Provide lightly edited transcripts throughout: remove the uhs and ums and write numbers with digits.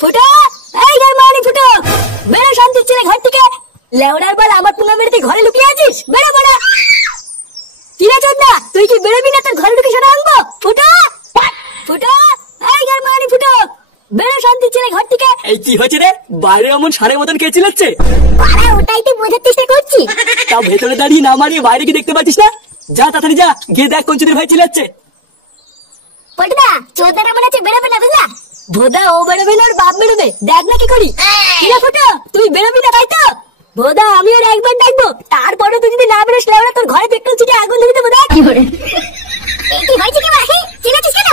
ফুটো, এই গার মারি ফুটো, বেরো শান্তির ছেলে ঘর থেকে। লেওড়ার বল আমার পুঙ্গা মেরে তুই ঘরে লুকিয়ে আছিস, বেরো বড়া। কি রে চোদনা, তুই কি বেরোবি না তোর ঘরে ঢুকে সেটা আনবো? ফুটো ফুটো, এই গার মারি ফুটো, বেরো শান্তির ছেলে ঘর থেকে। এই কি হয়েছে রে? বাইরে এমন সারের মতন কে চিল্লাচ্ছে? বাড়া ওটাই তো বোঝার চেষ্টা করছি। তা ভেতরে দাঁড়িয়ে না মারিয়ে বাইরে কি দেখতে পাচ্ছিস না? যা তাড়াতাড়ি যা, গিয়ে দেখ কোন চুদির ভাই চিল্লাচ্ছে। পটদা চোদনাটা মনে হচ্ছে বেরোবে না বুঝলা? ভোদা ও বেরোবে না ওর বাপ বেরোবে, দেখ না কি করি। কি রে ফুটো, তুই বেরোবি না তাই তো? ভোদা আমি ওর একবার ডাকবো, তারপরে তুই যদি না বেরোস লেওড়া তোর ঘরে পেট্রোল ছিটে আগুন ধরে দেবো। দেখ কি করে কি হয়েছে কি মাহি, চিল্লাচ্ছিস কেন?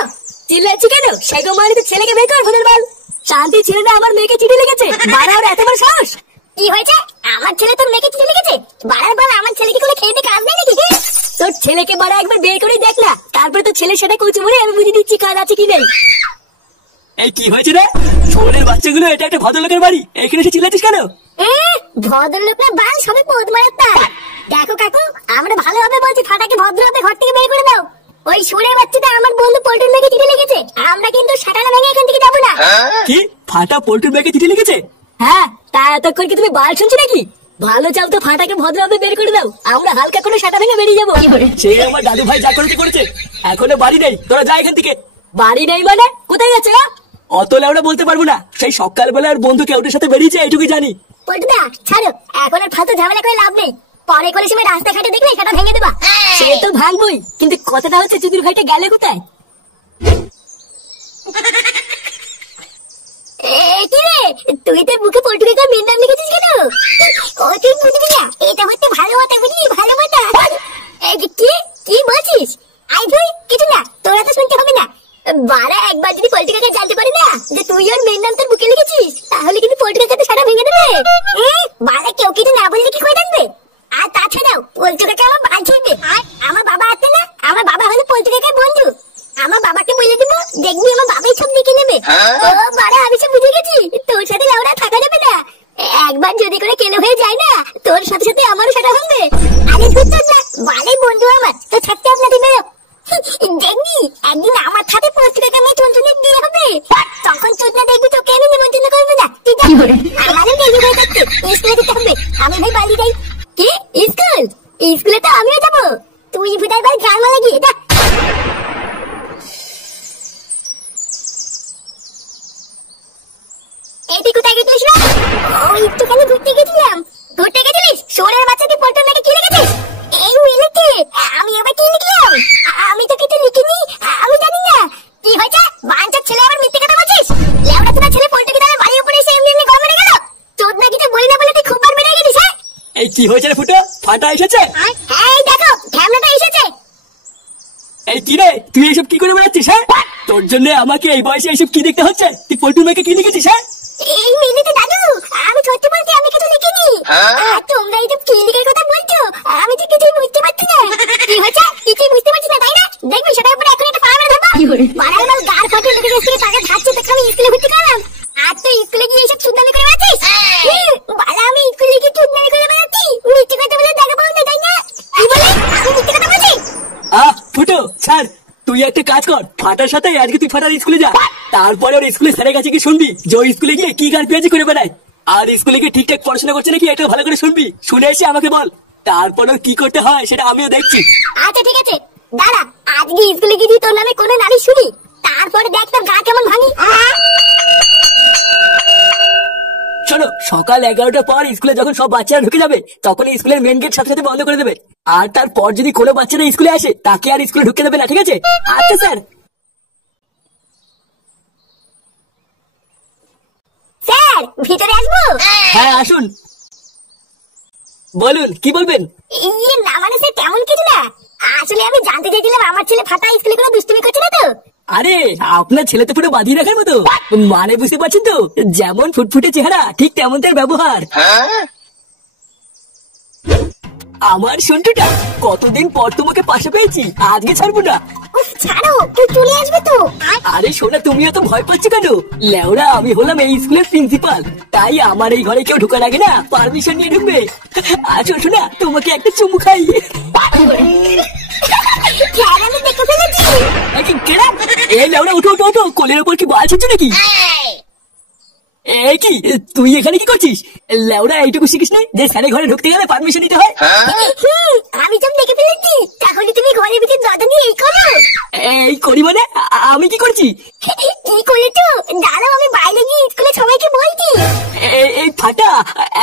চিল্লাচ্ছি কেন? সেগো মারি তো ছেলেকে বের কর ভোদার বাল। শান্তি ছেলেটা আমার মেয়েকে চিঠি লিখেছে, বাড়া ওর এত বড় সাহস। কি হয়েছে? আমার ছেলে তোর মেয়েকে চিঠি লিখেছে? বাড়ার বল আমার ছেলে কি কোনো খেতে কাজ নেই নাকি? তোর ছেলেকে বাড়া একবার বের করে দেখ না, তারপরে তোর ছেলে সেটা কইছে বলে আমি বুঝে দিচ্ছি কাজ আছে কি নেই। এই কি হয়েছে রে? শহরের বাচ্চাগুলো, এটা একটা ভদ্রলোকের বাড়ি, এইখানে এসে চিল্লাচ্ছিস কেন? ভদ্রলোক না বাল, সবে পদ মারাত্তা। দেখো কাকু, আমরা ভালোভাবে বলছি ফাটাকে ভদ্রভাবে ঘর থেকে বের করে দাও। ওই সুরের বাচ্চাটা আমার বন্ধু পল্টুর মেয়েকে চিঠি লিখেছে, আমরা কিন্তু সাটানা ভেঙে এখান থেকে যাবো না। কি? ফাটা পল্টুর মেয়েকে চিঠি লিখেছে? হ্যাঁ, তা এতক্ষণ কি তুমি বাল শুনছো নাকি? ভালো চাও তো ফাটাকে ভদ্রভাবে বের করে দাও, আমরা হালকা করে সাটা ভেঙে বেরিয়ে যাবো। সে আমার দাদু ভাই যা করেছে করেছে, এখনো বাড়ি নেই, তোরা যা এখান থেকে। বাড়ি নেই মানে কোথায় গেছে? অত লেওড়া বলতে পারবো না, সেই সকালবেলা আর বন্ধু কেউটের সাথে বেরিয়েছে এইটুকুই জানি। পল্টুদা ছাড়ো, এখন আর ফালতু ঝামেলা করে লাভ নেই, পরে করে সময় রাস্তাঘাটে দেখলে সেটা ভেঙে দেবা। সে তো ভাঙবই, কিন্তু কথাটা হচ্ছে চুদির ভাইটা গেলে কোথায়? কি রে, তুই তোর মুখে পল্টুকে তোর মেয়ের নাম লিখেছিস কেন? ও তুই বুঝবি না, এটা হচ্ছে ভালো কথা, বুঝলি? ভালো কথা। কি কি বলছিস? আই তুই কিছু না, তোরা তো শুনতে হবে না। বারা একবার যদি পল্টু কাকা জানতে পারে না যে তুই ওর মেয়ের নাম তোর বুকে লিখেছিস, তাহলে কিন্তু পল্টু কাকা তো সারা ভেঙে দেবে। বারা কেউ কিছু না বললে কি করে থাকবে? আর তাছাড়াও পল্টু কাকা আমার বাল ছিড়বে। আমার বাবা আছে না, আমার বাবা হলো পল্টু কাকার বন্ধু। আমার বাবাকে বলে দেবো, দেখবি আমার বাবাই সব লিখে নেবে। ও বারা, আমি সব বুঝে গেছি, তোর সাথে লাউড়া থাকা যাবে না। একবার যদি করে কেলো হয়ে যায় না, তোর সাথে সাথে আমারও সেটা হবে। আরে তুই তো না বালাই বন্ধু আমার, তো থাকতে আপনার দিবে। দেখবি একদিন আমার সাথে পত্রিকা মেয়ে চঞ্চনের বিয়ে হবে, তখন চোদনা দেখবি তোকে আমি নিমন্ত্রণ করবে না। ঠিক আছে, আমাদের দেরি হয়ে যাচ্ছে, স্কুলে যেতে হবে। আমি ভাই বাড়ি যাই। কি স্কুল? স্কুলে তো আমিও যাবো, তুই ভুটার বাড়ি গান মালা গিয়ে দেখ। এই তুই কোথায় গেছিলিস না? ওই একটুখানি ঘুরতে গেছিলাম। ঘুরতে গেছিলিস? শোরের বাচ্চা তুই পল্টুর মেয়েকে কি লিখেছিস? এই মেয়েকে আমি এবার কি লিখলাম? আমি তো কিছু লিখিনি, আমি জানি না। কি হয়েছে? বাঞ্চার ছেলে আবার মিথ্যে কথা বলছিস? লেওড়া তোমার ছেলে পল্টু কি তাহলে বাড়ির উপরে এসে এমনি এমনি গড় মেরে গেল? চোদনা কিছু বলি না বলে তুই খুব বার বেড়ে গেছিস। হ্যাঁ, এই কি হয়েছে রে ফুটো? ফাটা এসেছে? এই দেখো ঢ্যামনাটা এসেছে। এই কি রে, তুই এইসব কি করে বেড়াচ্ছিস? হ্যাঁ, তোর জন্য আমাকে এই বয়সে এইসব কি দেখতে হচ্ছে? তুই পল্টুর মেয়েকে কি লিখেছিস? হ্যাঁ, এই মিনিটে দাদু, আমি সত্যি বলছি আমি কিছু লিখিনি। তোমরা এই যে কি লিখে কথা বলছো, আমি তো কিছুই বুঝতে পারছি না। কি হয়েছে? কিছুই বুঝতে পারছি না তাই না? দেখবি সেটার উপরে এখন একটা পাড়া ধরবা। পাড়ার মাল গার ফাটে লেগে গেছে, টাকা ধাচ্ছে তোকে আমি স্কুলে ভর্তি করলাম, আর তুই স্কুলে গিয়ে এইসব চুদনামি করে বেড়াচ্ছিস। বাড়া আমি স্কুলে গিয়ে চুদনামি করে বেড়াচ্ছি, মিথ্যে কথা বলে দেখা পাবো না তাই না? কি বলে আমি মিথ্যে কথা বলছি? ফুটো ছাড়, তুই একটা কাজ কর, ফাটার সাথে আজকে তুই ফাটার স্কুলে যা, তারপরে ওর স্কুলে স্যারের কাছে গিয়ে শুনবি যে ওই স্কুলে গিয়ে কি গান পেঁয়াজি করে বেড়ায়, আর স্কুলে গিয়ে ঠিকঠাক পড়াশোনা করছে নাকি এটা ভালো করে শুনবি, শুনে এসে আমাকে বল, তারপরে কি করতে হয় সেটা আমিও দেখছি। আচ্ছা ঠিক আছে, দাঁড়া আজকে স্কুলে গিয়ে তোর নামে কোনো নারী শুনি, তারপরে দেখ তোর গা কেমন ভাঙি। শোনো, সকাল 11টার পর স্কুলে যখন সব বাচ্চারা ঢুকে যাবে তখন স্কুলের মেন গেট সাথে সাথে বন্ধ করে দেবে, আর তারপর যদি কোনো বাচ্চারা স্কুলে আসে তাকে আর স্কুলে ঢুকতে দেবে না, ঠিক আছে? আচ্ছা স্যার। স্যার ভিতরে আসবো? হ্যাঁ আসুন, বলুন কি বলবেন? ইয়ে না মানে স্যার তেমন কিছু না, আসলে আমি জানতে চাইছিলাম আমার ছেলে ফাটা স্কুলে কোনো দুষ্টুমি করছে না তো? আরে আপনার ছেলে তো পুরো বাঁধিয়ে রাখার মতো, মানে বুঝতে পারছেন তো, যেমন ফুটফুটে চেহারা ঠিক তেমন তার ব্যবহার। আমার সন্টুটা, কতদিন পর তোমাকে পাশে পেয়েছি, আজকে ছাড়বো না। ছাড়ো, তুই চলে আসবে তো। আরে শোনা, তুমি এত ভয় পাচ্ছ কেন? লেওরা আমি হলাম এই স্কুলের প্রিন্সিপাল, তাই আমার এই ঘরে কেউ ঢোকার আগে না পারমিশন নিয়ে ঢুকবে। আচ্ছা শোনা, তোমাকে একটা চুমু খাই। দেখে ফেলেছি। এই লেওরা উঠো উঠো উঠো, কোলের ওপর কি বাল ছিচ্ছ নাকি? এ কি, তুই এখানে কি করছিস? লেওড়া এইটুকু শিখিস নাই যে স্যারের ঘরে ঢুকতে গেলে পারমিশন নিতে হয়? আমি সব দেখে ফেলেছি, তাহলে তুমি ঘরের ভিতরে দরজা দিয়ে এই করো। এই করি মানে? আমি কি করছি? কি করেছো? দাঁড়াও, আমি বাইরে গিয়ে স্কুলে সবাইকে বলছি। এই ফাটা,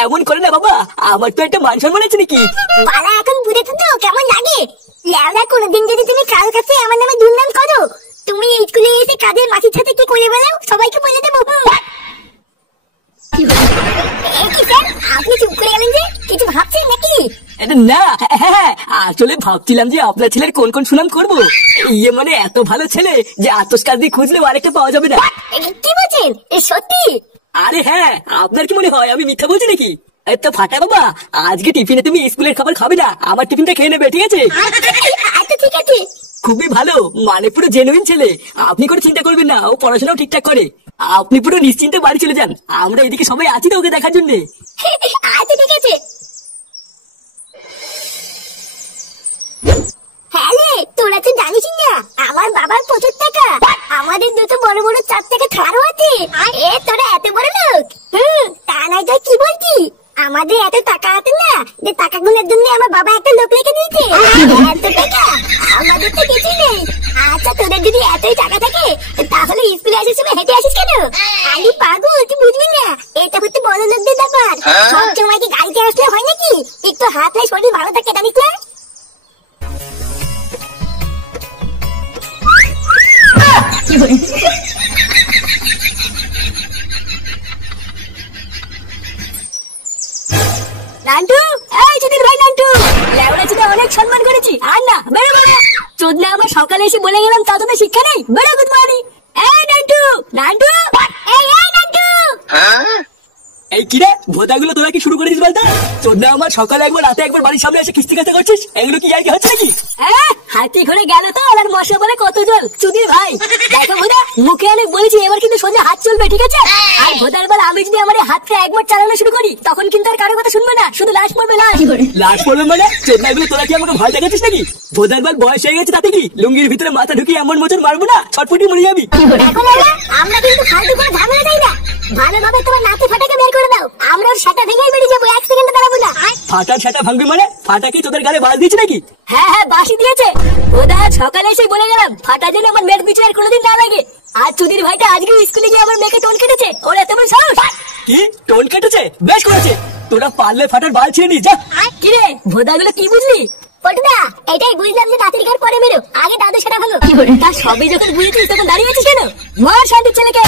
এমন করে না বাবা, আমার তো একটা মান সম্মান আছে নাকি? পালা এখন বুঝেছো তো কেমন লাগে? লেওড়া, কোনোদিন যদি তুমি কারোর কাছে আমার নামে দুর্নাম করো, তুমি এই স্কুলে এসে কাজের মাসির সাথে কি করে বেড়াও সবাইকে বলে দেবো। কি স্যার, আপনি চুপ করে গেলেন যে? কিছু ভাবছেন নাকি? না, হ্যাঁ, আসলে ভাবছিলাম যে আপনার ছেলের কোন কোন সুনাম করবো। ইয়ে মানে এত ভালো ছেলে যে আতস কাজ দিয়ে খুঁজলেও আরেকটা পাওয়া যাবে না। কি বলছেন? সত্যি? আরে হ্যাঁ, আপনার কি মনে হয় আমি মিথ্যা বলছি নাকি? তো ফাটা বাবা, আজকে টিফিনে তুমি স্কুলের খাবার খাবে না, আমার টিফিনটা খেয়ে নেবে, ঠিক আছে? আচ্ছা ঠিক আছে। খুবই ভালো, মানে পুরো জেনুইন ছেলে। আপনি কোনো চিন্তা করবেন না, ও পড়াশোনাও ঠিকঠাক করে। আপনি পুরো নিশ্চিন্তে বাড়ি চলে যান, আমরা এদিকে সবাই আছি তো ওকে দেখার জন্য। আচ্ছা ঠিক আছে। হ্যাঁ রে, তোরা তো জানিস না আমার বাবার প্রচুর টাকা। আমাদের দুটো বড় বড় 4 টাকা থারও আছে। এ তোরা এত বড় লোক? তা নাই তো কি বলছি? আমাদের এত টাকা আছে না যে টাকাগুলোর জন্য আমার বাবা একটা লোক রেখে দিয়েছে। এত টাকা আমাদের তো কিছু নেই। আচ্ছা, তোদের যদি এতই টাকা থাকে তাহলে স্কুলে আসার সময় হেঁটে আসিস কেন? আরে পাগল, তুই বুঝবি না, এটা হচ্ছে বড় লোকদের ব্যাপার। সব সময় কি গাড়িতে আসলে হয় নাকি? একটু হাতলে শরীর ভালো থাকে, জানিস না? নান্টু, এই চুদির ভাই নান্টু, লেওড়া চুদা অনেক সম্মান করেছি, আর না বেরো বেরো। চোদনা আমার সকালে এসে বলে গেলাম তা তোদের শিক্ষা নেই? বেরো গুড মর্নিং। এই নান্টু, নান্টু, এই নান্টু। এই কিরে ভোদাগুলো তোরা কি শুরু করেছিস বলতো? তোর না আমার সকালে একবার রাতে একবার বাড়ির সামনে এসে কিস্তি কাজটা করছিস, এগুলো কি আর কি হচ্ছে নাকি? হ্যাঁ, হাতি ঘরে গেল তো আর মশা বলে কত জল। চুদির ভাই দেখো ভোদা, মুখে অনেক বলেছি, এবার কিন্তু সোজা হাত চলবে, ঠিক আছে? আর ভোদার বল আমি যদি আমার হাতটা একবার চালানো শুরু করি তখন কিন্তু আর কারো কথা শুনবে না, শুধু লাশ পড়বে। লাশ পড়বে মানে? চোদনাগুলো তোরা কি আমাকে ভয় দেখাচ্ছিস নাকি? ভোদার বল বয়স হয়ে গেছে তাতে কি? লুঙ্গির ভিতরে মাথা ঢুকিয়ে এমন মোচন মারবো না, ছটফটি মরে যাবি। দেখো না, আমরা কিন্তু ফালতু করে ঝামেলা চাই না। ভালোভাবে তোমার নাতি ফাটাকে বের করে দাও, আমরা ওর সেটা ভেঙেই বেরিয়ে যাবো, 1 সেকেন্ড দাঁড়াবো না। ফাটার সেটা ভাঙবি মানে? ফাটা কি তোদের গালে বাস দিয়েছে নাকি? হ্যাঁ হ্যাঁ, বাসি দিয়েছে। ওদা সকালে এসে বলে গেলাম ফাটা যেন আমার মেয়ের পিছনে আর কোনোদিন না লাগে। আর চুদির ভাইটা আজকে স্কুলে গিয়ে আমার মেয়েকে টোন কেটেছে, ওর এত বড় সাহস। কি টোন কেটেছে? বেশ করেছে, তোরা পারলে ফাটার বাল ছিঁড়ে নি যা। কিরে ভোদাগুলো কি বুঝলি? পটুদা, এটাই বুঝলাম যে নাতির ঘর পরে মেরো, আগে দাদু সেটা ভালো। তা সবই যখন বুঝেছিস তখন দাঁড়িয়ে আছিস কেন? মার শান্তির ছেলেকে।